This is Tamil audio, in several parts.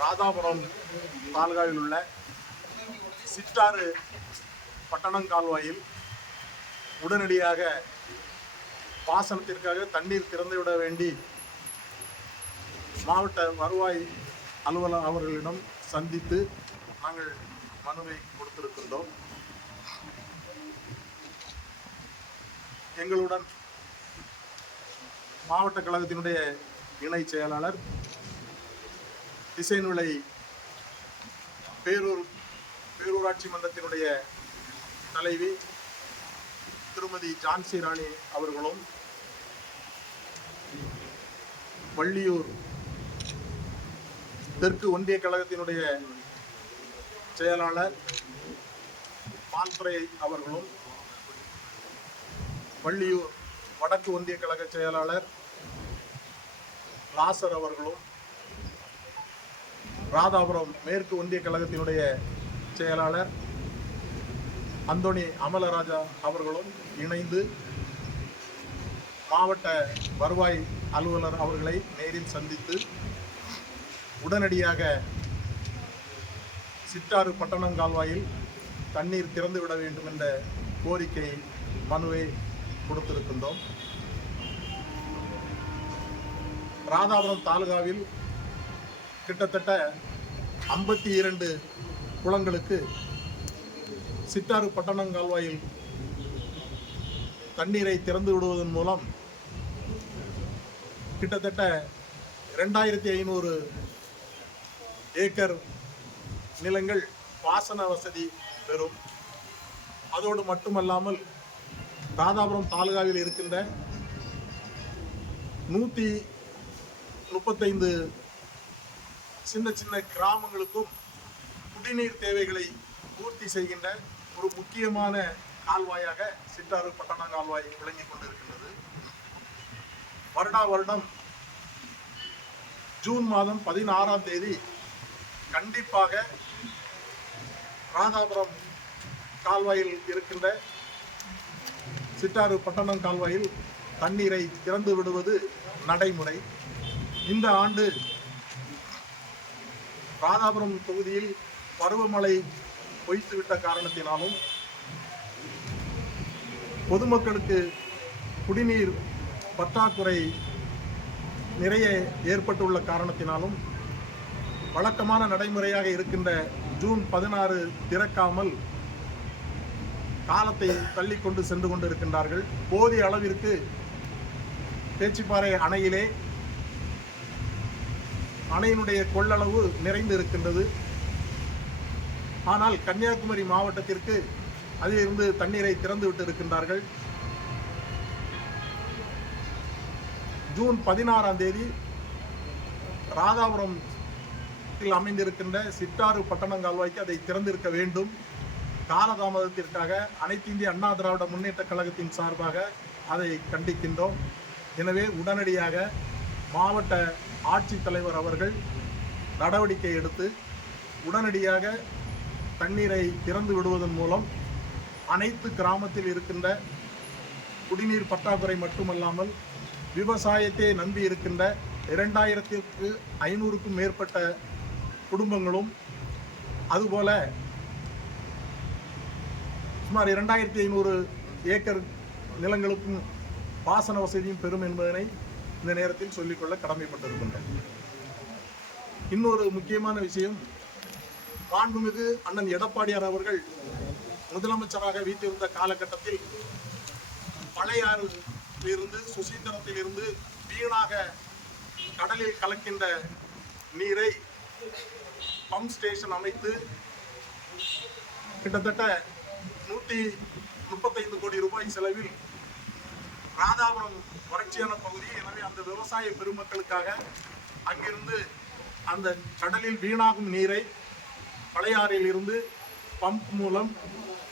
ராதாபுரம் தாலுகாவில் உள்ள சிற்றாறு பட்டணங்கால்வாயில் உடனடியாக பாசனத்திற்காக தண்ணீர் திறந்துவிட வேண்டி மாவட்ட வருவாய் அலுவலர் அவர்களிடம் சந்தித்து நாங்கள் மனுவை கொடுத்திருக்கின்றோம். எங்களுடன் மாவட்ட கழகத்தினுடைய இணை செயலாளர் திசைநிலை பேரூர் பேரூராட்சி மன்றத்தினுடைய தலைவி திருமதி ஜான்சி ராணி அவர்களும் வள்ளியூர் தெற்கு ஒன்றிய கழகத்தினுடைய செயலாளர் பால்துறை அவர்களும் வள்ளியூர் வடக்கு ஒன்றிய கழக செயலாளர் ராசர் அவர்களும் ராதாபுரம் மேற்கு ஒன்றிய கழகத்தினுடைய செயலாளர் அந்தோணி அமலராஜா அவர்களும் இணைந்து மாவட்ட வருவாய் அலுவலர் அவர்களை நேரில் சந்தித்து உடனடியாக சிற்றாறு பட்டணங்கால்வாயில் தண்ணீர் திறந்துவிட வேண்டும் என்ற கோரிக்கை மனுவை கொடுத்திருக்கின்றோம். ராதாபுரம் தாலுகாவில் கிட்டத்தட்ட ஐம்பத்தி இரண்டு குளங்களுக்கு சிற்றாறு பட்டணங்கால்வாயில் தண்ணீரை திறந்து விடுவதன் மூலம் கிட்டத்தட்ட ரெண்டாயிரத்தி ஐநூறு ஏக்கர் நிலங்கள் பாசன வசதி பெறும். அதோடு மட்டுமல்லாமல் ராதாபுரம் தாலுகாவில் இருக்கின்ற நூற்றி முப்பத்தைந்து சின்ன சின்ன கிராமங்களுக்கும் குடிநீர் தேவைகளை பூர்த்தி செய்கின்ற ஒரு முக்கியமான கால்வாயாக சிற்றாறு பட்டண கால்வாய் விளங்கிக் கொண்டிருக்கின்றது. வருடா வருடம் ஜூன் மாதம் பதினாறாம் தேதி கண்டிப்பாக ராதாபுரம் கால்வாயில் இருக்கின்ற சிற்றாறு பட்டணம் கால்வாயில் தண்ணீரை திறந்து விடுவது நடைமுறை. இந்த ஆண்டு ராதாபுரம் தொகுதியில் பருவமழை பொய்த்துவிட்ட காரணத்தினாலும் பொதுமக்களுக்கு குடிநீர் பற்றாக்குறை நிறைய ஏற்பட்டுள்ள காரணத்தினாலும் வழக்கமான நடைமுறையாக இருக்கின்ற ஜூன் பதினாறு திறக்காமல் காலத்தை தள்ளி கொண்டு சென்று கொண்டிருக்கின்றார்கள். போதிய அளவிற்கு பேச்சிப்பாறை அணையிலே அணையினுடைய கொள்ளளவு நிறைந்து இருக்கின்றது. ஆனால் கன்னியாகுமரி மாவட்டத்திற்கு அதிலிருந்து தண்ணீரை திறந்துவிட்டு இருக்கின்றார்கள். ஜூன் பதினாறாம் தேதி ராதாபுரம் அமைந்திருக்கின்ற சிற்றாறு பட்டணங்கால்வாய்க்கு அதை திறந்திருக்க வேண்டும். காலதாமதத்திற்காக அனைத்து இந்திய அண்ணா திராவிட முன்னேற்ற கழகத்தின் சார்பாக அதை கண்டிக்கின்றோம். எனவே உடனடியாக மாவட்ட ஆட்சித்தலைவர் அவர்கள் நடவடிக்கை எடுத்து உடனடியாக தண்ணீரை திறந்து விடுவதன் மூலம் அனைத்து கிராமத்தில் இருக்கின்ற குடிநீர் பற்றாக்குறை மட்டுமல்லாமல் விவசாயத்தை நம்பி இருக்கின்ற இரண்டாயிரத்திற்கு ஐநூறுக்கும் மேற்பட்ட குடும்பங்களும் அதுபோல சுமார் இரண்டாயிரத்தி ஐநூறு ஏக்கர் நிலங்களுக்கும் பாசன வசதியும் பெறும் என்பதனை இந்த நேரத்தில் சொல்லிக்கொள்ள கடமைப்பட்டிருக்கின்றோம். இன்னொரு முக்கியமான விஷயம் மாண்புமிகு அண்ணன் எடப்பாடியார் அவர்கள் முதலமைச்சராக வீட்டிருந்த காலகட்டத்தில் பழையாறிலிருந்து சுசீந்திரத்தில் இருந்து வீணாக கடலில் கலக்கின்ற நீரை பம்ப் ஸ்டேஷன் அமைத்து கிட்டத்தட்ட நூற்றி முப்பத்தைந்து கோடி ரூபாய் செலவில் ராதாபுரம் வறட்சியான பகுதி. எனவே அந்த விவசாய பெருமக்களுக்காக அங்கிருந்து அந்த கடலில் வீணாகும் நீரை பழையாறில் இருந்து பம்ப் மூலம்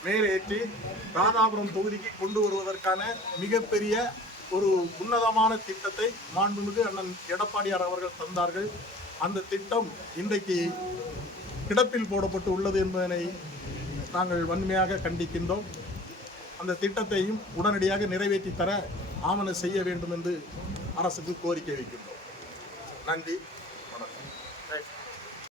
மேலேற்றி ராதாபுரம் தொகுதிக்கு கொண்டு வருவதற்கான மிகப்பெரிய ஒரு உன்னதமான திட்டத்தை மாண்புமிகு அண்ணன் எடப்பாடியார் அவர்கள் தந்தார்கள். அந்த திட்டம் இன்றைக்கு கிடப்பில் போடப்பட்டு உள்ளது என்பதனை நாங்கள் வன்மையாக கண்டிக்கின்றோம். அந்த திட்டத்தையும் உடனடியாக நிறைவேற்றி தர ஆவண செய்ய வேண்டும் என்று அரசுக்கு கோரிக்கை வைக்கின்றோம். நன்றி. வணக்கம்.